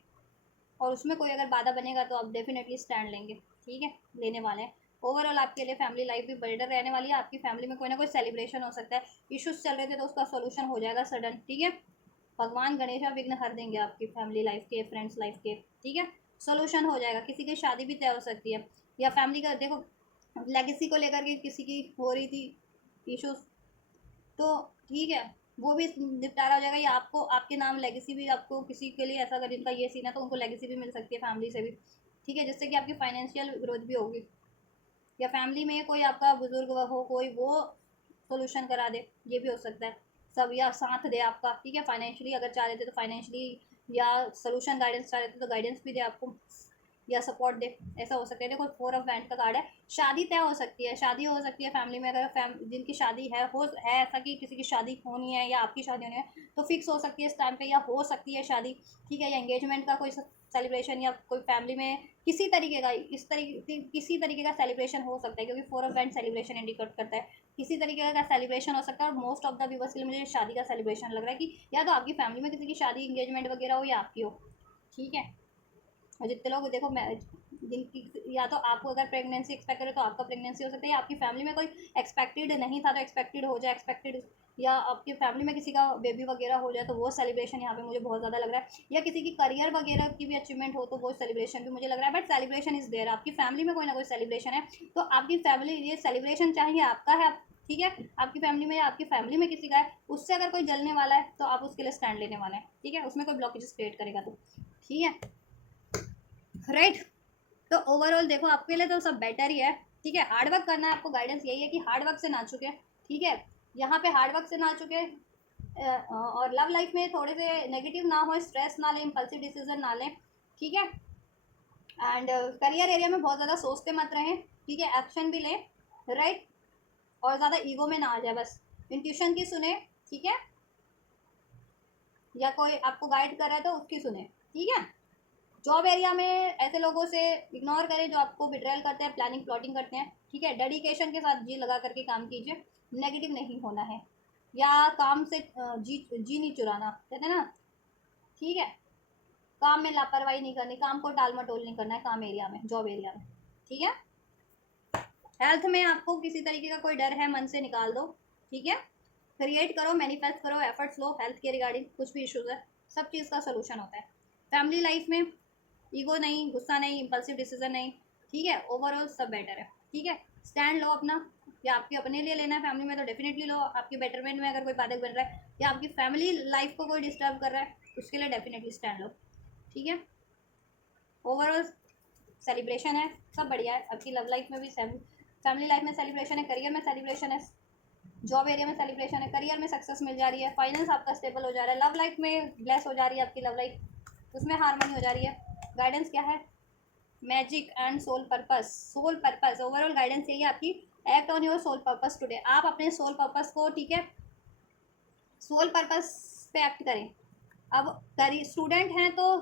और उसमें कोई अगर बाधा बनेगा तो आप डेफिनेटली स्टैंड लेंगे, ठीक है, लेने वाले हैं। ओवरऑल आपके लिए फैमिली लाइफ भी बेटर रहने वाली है। आपकी फैमिली में कोई ना कोई सेलिब्रेशन हो सकता है, इश्यूज चल रहे थे तो उसका सोल्यूशन हो जाएगा सडन, ठीक है। भगवान गणेश विघ्न हर देंगे आपकी फैमिली लाइफ के, फ्रेंड्स लाइफ के, ठीक है, सोल्यूशन हो जाएगा। किसी की शादी भी तय हो सकती है, या फैमिली का देखो लेगेसी को लेकर के किसी की हो रही थी इशूज, तो ठीक है, वो भी निपटारा हो जाएगा। या आपको आपके नाम लेगेसी भी, आपको किसी के लिए ऐसा अगर जिनका ये सीन है तो उनको लेगेसी भी मिल सकती है फैमिली से भी, ठीक है, जिससे कि आपकी फाइनेंशियल ग्रोथ भी होगी। या फैमिली में कोई आपका बुजुर्ग हो कोई, वो सोल्यूशन करा दे, ये भी हो सकता है सब, या साथ दे आपका, ठीक है, फाइनेंशियली अगर चाह रहे थे तो फाइनेंशियली, या सोल्यूशन गाइडेंस चाह रहे थे तो गाइडेंस भी दे आपको, या सपोर्ट दे, ऐसा हो सकता है। देखो 4 ऑफ वैंड का कार्ड है, शादी तय हो सकती है, शादी हो सकती है फैमिली में, अगर जिनकी शादी है ऐसा कि किसी की शादी होनी है या आपकी शादी होनी है तो फिक्स हो सकती है इस टाइम पे, या हो सकती है शादी, ठीक है, या एंगेजमेंट का कोई सेलिब्रेशन, या कोई फैमिली में किसी तरीके का, इस तरीके किसी तरीके का सेलिब्रेशन हो सकता है, क्योंकि 4 ऑफ वैंड सेलिब्रेशन इंडिकेट करता है, किसी तरीके का सेलिब्रेशन हो सकता है। और मोस्ट ऑफ द व्यूवर्स के लिए मुझे शादी का सेलिब्रेशन लग रहा है कि या तो आपकी फैमिली में किसी की शादी इंगेजमेंट वगैरह हो, या आपकी हो, ठीक है। और जितने लोग देखो मैरिज जिनकी, या तो आपको अगर प्रेगनेंसी एक्सपेक्ट करें तो आपका प्रेगनेंसी हो सकता है, या आपकी फैमिली में कोई एक्सपेक्टेड नहीं था तो एक्सपेक्टेड हो जाए, एक्सपेक्टेड, या आपकी फैमिली में किसी का बेबी वगैरह हो जाए तो वो सेलिब्रेशन यहाँ पे मुझे बहुत ज़्यादा लग रहा है। या किसी की करियर वगैरह की भी अचीवमेंट हो तो वो सेलिब्रेशन भी मुझे लग रहा है। बट सेलिब्रेशन इज़ देयर, आपकी फैमिली में कोई ना कोई सेलिब्रेशन है, तो आपकी फैमिली ये सेलिब्रेशन चाहिए आपका है, ठीक है, आपकी फैमिली में या आपकी फैमिली में किसी का है, उससे अगर कोई जलने वाला है तो आप उसके लिए स्टैंड लेने वाले हैं, ठीक है, उसमें कोई ब्लॉकेजेस क्रिएट करेगा तो, ठीक है, राइट। तो ओवरऑल देखो आपके लिए तो सब बेटर ही है, ठीक है। हार्डवर्क करना है आपको, गाइडेंस यही है कि हार्डवर्क से ना चुके, ठीक है, यहाँ पे हार्डवर्क से ना चुके। और लव लाइफ में थोड़े से नेगेटिव ना हो, स्ट्रेस ना लें, इम्पल्सिव डिसीजन ना लें, ठीक है। एंड करियर एरिया में बहुत ज़्यादा सोचते मत रहें, ठीक है, एक्शन भी लें, राइट। और ज़्यादा ईगो में ना आ जाए, बस इंट्यूशन की सुने, ठीक है, या कोई आपको गाइड कर रहा है तो उसकी सुने, ठीक है। जॉब एरिया में ऐसे लोगों से इग्नोर करें जो आपको बिट्रेल करते हैं, प्लानिंग प्लॉटिंग करते हैं, ठीक है। डेडिकेशन के साथ जी लगा करके काम कीजिए, नेगेटिव नहीं होना है, या काम से जी नहीं चुराना, कहते हैं ना, ठीक है। काम में लापरवाही नहीं करनी, काम को टाल मटोल नहीं करना है काम एरिया में, जॉब एरिया में, ठीक है। हेल्थ में आपको किसी तरीके का कोई डर है, मन से निकाल दो, ठीक है। क्रिएट करो, मैनिफेस्ट करो, एफर्ट्स लो हेल्थ के रिगार्डिंग, कुछ भी इश्यूज है सब चीज़ का सोल्यूशन होता है। फैमिली लाइफ में ईगो नहीं, गुस्सा नहीं, इम्पल्सिव डिसीजन नहीं, ठीक है। ओवरऑल सब बेटर है, ठीक है। स्टैंड लो अपना, या आपके अपने लिए लेना है फैमिली में तो डेफिनेटली लो, आपके बेटरमेंट में अगर कोई बाधक बन रहा है या आपकी फैमिली लाइफ को कोई डिस्टर्ब कर रहा है उसके लिए डेफिनेटली स्टैंड लो, ठीक है। ओवरऑल सेलिब्रेशन है, सब बढ़िया है। आपकी लव लाइफ में भी फैमिली लाइफ में सेलिब्रेशन है, करियर में सेलिब्रेशन है, जॉब एरिया में सेलिब्रेशन है, करियर में सक्सेस मिल जा रही है, फाइनेंस आपका स्टेबल हो जा रहा है, लव लाइफ में ब्लेस हो जा रही है आपकी लव लाइफ, उसमें हारमोनी हो जा रही है। गाइडेंस क्या है? Magic and soul purpose. Soul purpose overall guidance यही है आपकी, act on your soul purpose today. आप अपने सोल पर्पस को, ठीक है, सोल पर्पस पे एक्ट करें। अब स्टूडेंट हैं तो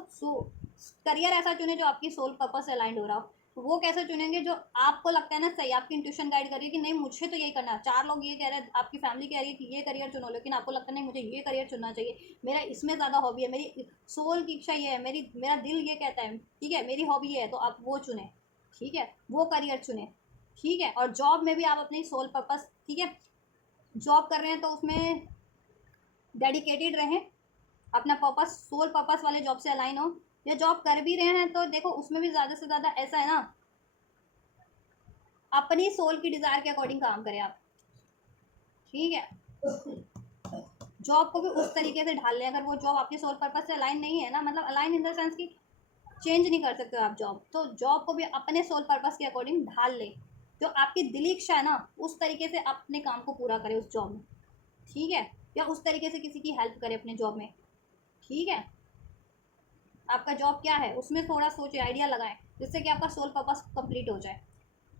करियर ऐसा चुने जो आपकी सोल पर्पस से अलाइंड हो रहा हो। वो कैसे चुनेंगे? जो आपको लगता है ना सही, आपकी इंट्यूशन गाइड कर रही है कि नहीं मुझे तो यही करना है। चार लोग ये कह रहे हैं, आपकी फैमिली कह रही है कि ये करियर चुनो, लेकिन आपको लगता है नहीं मुझे ये करियर चुनना चाहिए, मेरा इसमें ज़्यादा हॉबी है, मेरी सोल की इच्छा ये है, मेरा दिल ये कहता है, ठीक है, मेरी हॉबी ये है, तो आप वो चुने, ठीक है, वो करियर चुने, ठीक है। और जॉब में भी आप अपनी सोल पर्पस, ठीक है, जॉब कर रहे हैं तो उसमें डेडिकेटेड रहें, अपना पर्पस सोल पर्पस वाले जॉब से अलाइन हो। या जॉब कर भी रहे हैं तो देखो उसमें भी ज़्यादा से ज़्यादा ऐसा है ना, अपनी सोल की डिज़ायर के अकॉर्डिंग काम करें आप, ठीक है। जॉब को भी उस तरीके से ढाल लें, अगर वो जॉब आपके सोल पर्पस से अलाइन नहीं है ना, मतलब अलाइन इन द सेंस कि चेंज नहीं कर सकते हो आप जॉब, तो जॉब को भी अपने सोल पर्पस के अकॉर्डिंग ढाल लें। जो आपकी दिली इच्छा है ना उस तरीके से अपने काम को पूरा करें उस जॉब में, ठीक है। या उस तरीके से किसी की हेल्प करें अपने जॉब में, ठीक है। आपका जॉब क्या है उसमें थोड़ा सोचे, आइडिया लगाएं, जिससे कि आपका सोल पर्पस कंप्लीट हो जाए,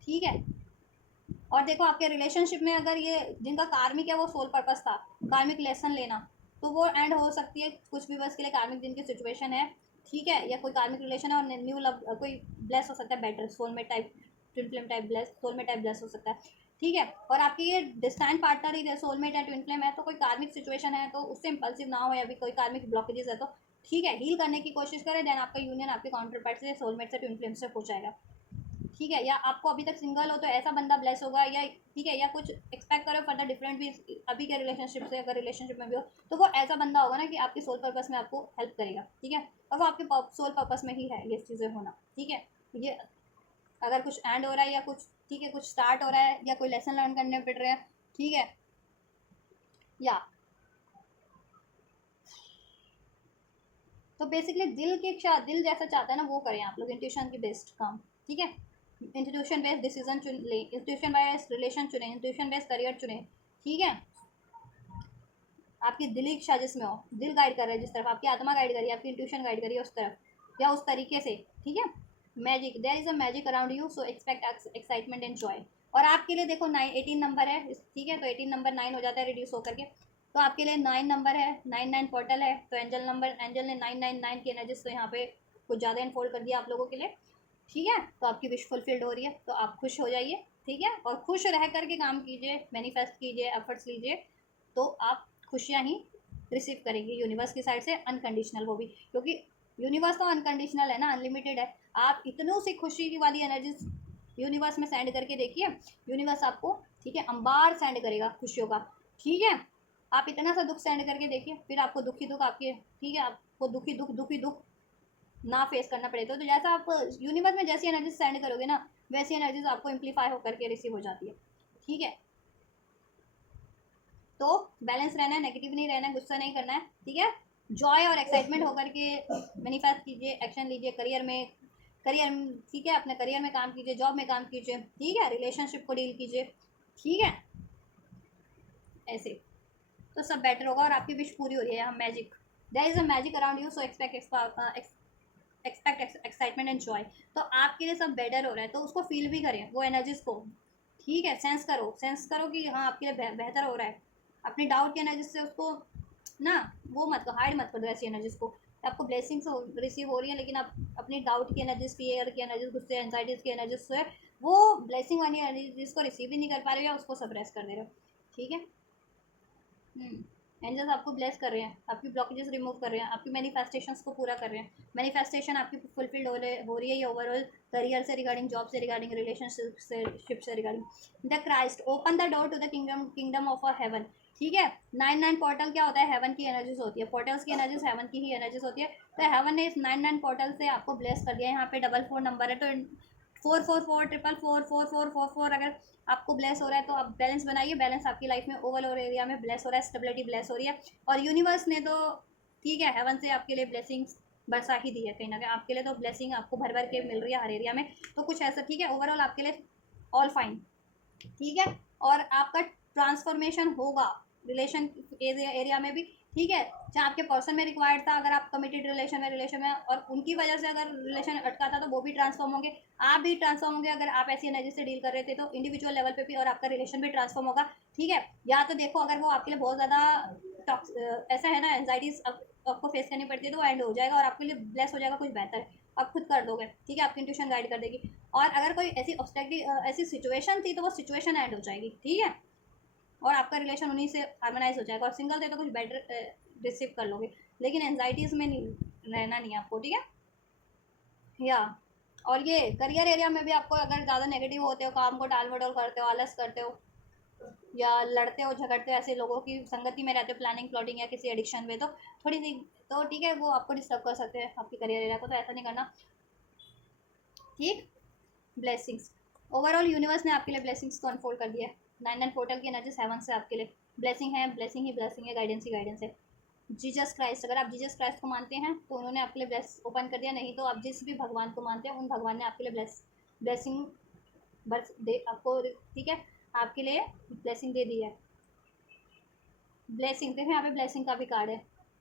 ठीक है। और देखो आपके रिलेशनशिप में अगर ये जिनका कार्मिक है वो सोल पर्पस था, कार्मिक लेसन लेना, तो वो एंड हो सकती है कुछ भी बस के लिए, कार्मिक जिनकी सिचुएशन है, ठीक है, या कोई कार्मिक रिलेशन है और न्यू लव कोई ब्लेस हो सकता है, better soulmate type, twin flame type bless, soulmate type bless हो सकता है, ठीक है। और आपकी ये डिस्टेंट पार्टनर ही सोलमेट है, ट्विन फ्लेम है, तो कोई कार्मिक सिचुएशन है तो उससे इंपल्सिव ना हो, या भी कोई कार्मिक ब्लॉकेजेस है तो ठीक है, हील करने की कोशिश करें, देन आपका यूनियन आपके काउंटर पार्ट से, सोलमेट से, ट्विन फ्लेम से हो जाएगा, ठीक है। या आपको अभी तक सिंगल हो तो ऐसा बंदा ब्लेस होगा, या ठीक है, या कुछ एक्सपेक्ट करो फर्दर डिफरेंट भी अभी के रिलेशनशिप से, अगर रिलेशनशिप में भी हो तो वो ऐसा बंदा होगा ना कि आपकी सोल पर्पस में आपको हेल्प करेगा, ठीक है। और वो आपके सोल पर्पस में ही है ये चीज़ें होना, ठीक है। ये अगर कुछ एंड हो रहा है या कुछ, ठीक है, कुछ स्टार्ट हो रहा है या कोई लेसन लर्न करने पड़ रहे हैं, ठीक है। या तो बेसिकली दिल की इच्छा, दिल जैसा चाहता है ना वो करें आप लोग, इंट्यूशन की बेस्ड काम, ठीक है। इंट्यूशन बेस्ड डिसीजन चुन ले, इंट्यूशन बेस्ड रिलेशन चुने, इंट्यूशन बेस्ड करियर चुने, ठीक है। आपकी दिली इच्छा जिसमें हो, दिल गाइड कर रहा है जिस तरफ, आपकी आत्मा गाइड कर रही है, आपकी इंट्यूशन गाइड कर रही है उस तरफ या उस तरीके से, ठीक है। Magic, there is a magic around you, so expect excitement and joy. और आपके लिए देखो 18 नंबर है, ठीक है, तो 18 नंबर 9 हो जाता है रिड्यूस होकर के, तो आपके लिए 9 नंबर है, 9 पोर्टल है, तो एंजल नंबर, एंजल ने 999 की एनर्जीज तो यहाँ पे कुछ ज़्यादा इनफोल्ड कर दिया आप लोगों के लिए, ठीक है। तो आपकी विश फुलफिल्ड हो रही है, तो आप खुश हो जाइए, ठीक है। और खुश रह करके काम कीजिए, मैनिफेस्ट कीजिए, एफर्ट्स लीजिए, तो आप खुशियाँ ही रिसीव करेंगे यूनिवर्स की साइड से, अनकंडीशनल वो भी, क्योंकि यूनिवर्स तो अनकंडीशनल है ना, अनलिमिटेड है। आप इतनों सी खुशी की वाली एनर्जीज यूनिवर्स में सेंड करके देखिए, यूनिवर्स आपको, ठीक है, अंबार सेंड करेगा खुशियों का, ठीक है। आप इतना सा दुख सेंड करके देखिए, फिर आपको दुखी दुख आपके, ठीक है, आपको दुखी दुख ना फेस करना पड़े, तो जैसा आप यूनिवर्स में जैसी एनर्जी सेंड करोगे ना वैसी एनर्जीज आपको इम्प्लीफाई होकर के रिसीव हो जाती है, ठीक है। तो बैलेंस रहना है, नेगेटिव नहीं रहना है, गुस्सा नहीं करना है, ठीक है। जॉय और एक्साइटमेंट होकर के मैनिफेस्ट कीजिए, एक्शन लीजिए, करियर, ठीक है, अपने करियर में काम कीजिए, जॉब में काम कीजिए, ठीक है, रिलेशनशिप को डील कीजिए, ठीक है, ऐसे तो सब बेटर होगा और आपकी विश पूरी हो रही है। हम magic, there is a magic around you, so expect excitement and joy. तो आपके लिए सब बेटर हो रहा है तो उसको फील भी करें वो एनर्जीज को, ठीक है। सेंस करो कि हाँ आपके लिए बेहतर हो रहा है, अपनी डाउट की एनर्जीज से उसको ना, वो मत करो, हाइड मत करो ऐसी एनर्जीज को। आपको ब्लेसिंग्स रिसीव हो रही है, लेकिन आप अपनी डाउट की एनर्जीज, फियर की एनर्जीज, गुस्से, एंजाइटीज की एनर्जीज से वो ब्लेसिंग वाली एनर्जीज को रिसीव ही नहीं कर पा रहे हो या उसको सप्रेस कर दे रहे हो, ठीक है। एंजल्स आपको ब्लेस कर रहे हैं, आपकी ब्लॉकेजेस रिमूव कर रहे हैं, आपकी मैनिफेस्टेशंस को पूरा कर रहे हैं। मैनिफेस्टेशन आपकी फुलफिल्ड हो रही है ये ओवरऑल, करियर से रिगार्डिंग, जॉब से रिगार्डिंग, रिलेशनशिप से regarding. The Christ open the door to the kingdom of a heaven. ठीक है, 9 पोर्टल क्या होता है? हेवन की एनर्जीज होती है, पोर्टल्स की एनर्जीज हेवन की ही एनर्जीज होती है। तो हेवन ने इस 9 पोर्टल से आपको ब्लेस कर दिया। यहाँ पे 44 नंबर है, तो 444444444 अगर आपको ब्लेस हो रहा है तो आप बैलेंस बनाइए। बैलेंस आपकी लाइफ में ओवरऑल एरिया में ब्लेस हो रहा है, स्टेबिलिटी ब्लेस हो रही है। और यूनिवर्स ने तो ठीक है, हेवन से आपके लिए ब्लेसिंग्स बरसा ही दी है कहीं ना कहीं, आपके लिए तो ब्लेसिंग आपको भर भर के मिल रही है हर एरिया में। तो कुछ ऐसा ठीक है, ओवरऑल आपके लिए ऑल फाइन। ठीक है, और आपका ट्रांसफॉर्मेशन होगा रिलेशन एरिया में भी। ठीक है, जहाँ आपके पर्सन में रिक्वायर्ड था, अगर आप कमिटेड रिलेशन में और उनकी वजह से अगर रिलेशन अटका था तो वो भी ट्रांसफॉर्म होंगे, आप भी ट्रांसफॉर्म होंगे। अगर आप ऐसी एनर्जी से डील कर रहे थे तो इंडिविजुअल लेवल पे भी, और आपका रिलेशन भी ट्रांसफॉर्म होगा। ठीक है, या तो देखो अगर वो आपके लिए बहुत ज़्यादा ऐसा है ना, एंजाइटीज आपको फेस करनी पड़ती है, तो वो एंड हो जाएगा और आपके लिए ब्लेस हो जाएगा कुछ बेहतर, आप खुद कर दोगे। ठीक है, आपकी इंट्यूशन गाइड कर देगी। और अगर कोई ऐसी ऑब्स्टेक्टिव ऐसी सिचुएशन थी तो वो सिचुएशन एंड हो जाएगी। ठीक है, और आपका रिलेशन उन्हीं से हार्मोनाइज हो जाएगा। और सिंगल थे तो कुछ बेटर रिसीव कर लोगे, लेकिन एनजाइटीज़ में नहीं रहना नहीं आपको। ठीक है, या और ये करियर एरिया में भी आपको अगर ज़्यादा नेगेटिव होते हो, काम को टाल मटोल करते हो, आलस करते हो, या लड़ते हो झगड़ते हो, ऐसे लोगों की संगति में रहते हो, प्लानिंग प्लॉटिंग या किसी एडिक्शन में, तो थोड़ी सी तो ठीक है, वो आपको डिस्टर्ब कर सकते हैं आपकी करियर एरिया को, तो ऐसा नहीं करना। ठीक, ब्लेसिंग्स ओवरऑल यूनिवर्स ने आपके लिए ब्लेसिंग्स को अनफोल्ड कर दिया है। 9 पोर्टल की एनर्जी 7 से आपके लिए ब्लेसिंग है, ब्लेसिंग ही ब्लेसिंग है, गाइडेंस ही गाइडेंस है। जीसस क्राइस्ट, अगर आप जीसस क्राइस्ट को मानते हैं तो उन्होंने आपके लिए ब्लेस ओपन कर दिया, नहीं तो आप जिस भी भगवान को मानते हैं उन भगवान ने आपके लिए ब्लेसिंग बर्स दे आपको। ठीक है, आपके लिए ब्लेसिंग दे दी है। ब्लेसिंग देखो यहाँ पे ब्लेसिंग का भी कार्ड है।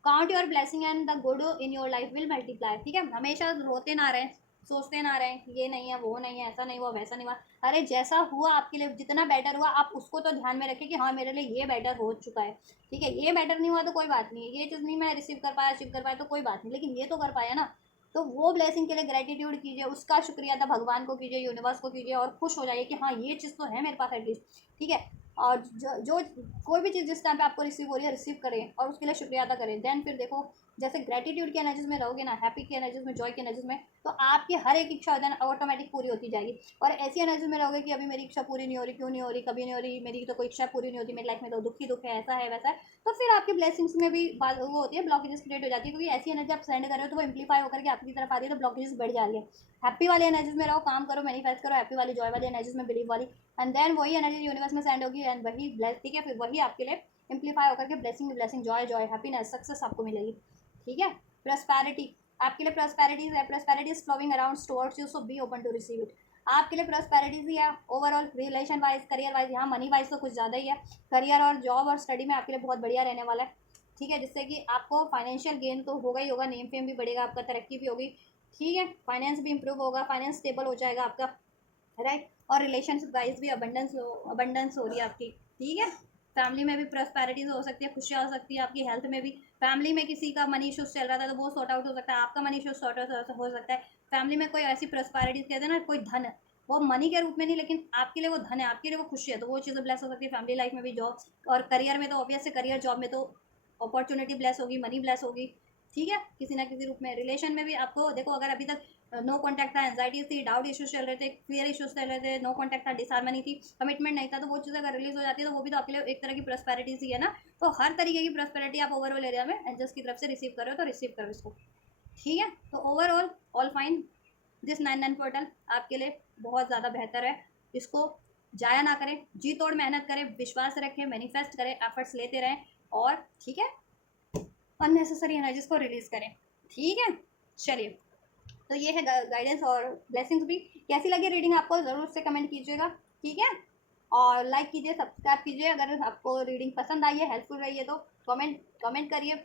Count your blessing and the good in your life will multiply. ठीक है, हमेशा रोते ना रहें, सोचते ना रहें ये नहीं है, वो नहीं है, ऐसा नहीं हुआ, वैसा नहीं हुआ। अरे जैसा हुआ आपके लिए, जितना बेटर हुआ आप उसको तो ध्यान में रखें कि हाँ मेरे लिए ये बेटर हो चुका है। ठीक है, ये बेटर नहीं हुआ तो कोई बात नहीं है, ये चीज़ नहीं मैं रिसीव कर पाया, अचीव कर पाया तो कोई बात नहीं, लेकिन ये तो कर पाया ना। तो वो ब्लेसिंग के लिए ग्रेटिट्यूड कीजिए, उसका शुक्रिया था भगवान को कीजिए, यूनिवर्स को कीजिए, और खुश हो जाइए कि हाँ ये चीज़ तो है मेरे पास एटलीस्ट। ठीक है, और जो कोई भी चीज़ जिस टाइम पे आपको रिसीव हो रही है, रिसीव करें और उसके लिए शुक्रिया अदा करें। देन फिर देखो, जैसे ग्रेटिट्यूड की एनर्जीज में रहोगे ना, हैप्पी की एनर्जीज में, जॉय की एनर्जीज में, तो आपकी हर एक इच्छा देन ऑटोमेटिक पूरी होती जाएगी। और ऐसी एनर्जी में रहोगे कि अभी मेरी इच्छा पूरी नहीं हो रही, क्यों नहीं हो रही, कभी नहीं हो रही, मेरी तो कोई इच्छा पूरी नहीं होती, मेरी लाइफ में तो दुख ही दुख है, ऐसा है वैसा है, तो फिर आपकी ब्लेसिंग्स में भी वो होती है, ब्लॉकेजेस क्रिएट हो जाती है, क्योंकि ऐसी एनर्जी आप सेंड कर रहे हो तो वो इम्प्लीफाई होकर के आपकी तरफ आ रही है, तो ब्लॉकेजेस बढ़ जा रही है। हैप्पी वाली एनर्जीज में रहो, काम करो, मैनिफेस्ट करो, हैप्पी वाली, जॉय वाली एनर्जीज में, बिलीव वाली, एंड देन वही एनर्जी यूनिवर्स में सेंड होगी एंड वही ब्लेस। ठीक है, फिर वही आपके लिए इम्प्लीफाई होकर के blessing joy joy, happiness, success आपको मिलेगी। ठीक है, प्रॉस्पेरिटी आपके लिए प्रॉस्पेरिटीज है, prosperity is flowing around towards you, so be open to receive it. आपके लिए प्रॉस्पेरिटीज ही है overall, relation wise, career wise, यहाँ मनी वाइज तो कुछ ज़्यादा ही है। करियर और जॉब और स्टडी में आपके लिए बहुत बढ़िया रहने वाला है। ठीक है, जिससे कि आपको फाइनेंशियल गेन तो होगा ही होगा, नेम फेम भी बढ़ेगा आपका, तरक्की भी होगी। ठीक है, फाइनेंस भी इंप्रूव होगा, फाइनेंस स्टेबल हो जाएगा आपका, राइट। और रिलेशनशिप वाइज भी अबंडेंस हो रही है आपकी। ठीक है, फैमिली में भी प्रॉस्पेरिटीज हो सकती है, खुशियाँ हो सकती है आपकी, हेल्थ में भी, फैमिली में किसी का मनी इशूज चल रहा था तो वो सॉर्ट आउट हो सकता है, आपका मनी इशूज सॉर्ट आउट हो सकता है। फैमिली में कोई ऐसी प्रॉस्पेरिटीज कहते हैं ना, कोई धन है, वो मनी के रूप में नहीं, लेकिन आपके लिए वो धन है, आपके लिए वो खुशी है, तो वो चीज़ें ब्लेस हो सकती है फैमिली लाइफ में भी, जॉब और करियर में तो ऑब्वियस से, करियर जॉब में तो अपॉर्चुनिटी ब्लेस होगी, मनी ब्लेस होगी। ठीक है, किसी ना किसी रूप में। रिलेशन में भी आपको देखो, अगर अभी तक नो कॉन्टैक्ट था, एंजाइटी थी, डाउट इश्यूज चल रहे थे, फियर इश्यूज चल रहे थे, नो कॉन्टैक्ट था, डिसहार्मनी थी, कमिटमेंट नहीं था, तो वो चीज़ अगर रिलीज हो जाती है तो वो भी तो आपके लिए एक तरह की प्रॉस्पेरिटीज ही है ना। तो हर तरीके की प्रॉस्पेरिटी आप ओवरऑल एरिया में एंजल्स की तरफ से रिसीव करो, तो रिसीव करो इसको। ठीक है, तो overall all fine. This 9 portal आपके लिए बहुत ज़्यादा बेहतर है, इसको जाया ना करें, जी तोड़ मेहनत करें, विश्वास रखें, मैनिफेस्ट करें, एफर्ट्स लेते रहें, और ठीक है, अननेसेसरी एनर्जीज को रिलीज करें। ठीक है, चलिए, तो ये है गाइडेंस और ब्लेसिंग्स भी। कैसी लगी रीडिंग आपको, ज़रूर से कमेंट कीजिएगा। ठीक है, और लाइक कीजिए, सब्सक्राइब कीजिए, अगर आपको रीडिंग पसंद आई है, हेल्पफुल रही है तो कमेंट करिए,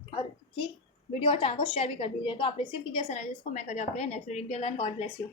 और ठीक, वीडियो और चैनल को शेयर भी कर दीजिए, तो आप रिसीव कीजिए एनर्जीज को। मैं करिए आपके लिए next reading. Till then, God bless you.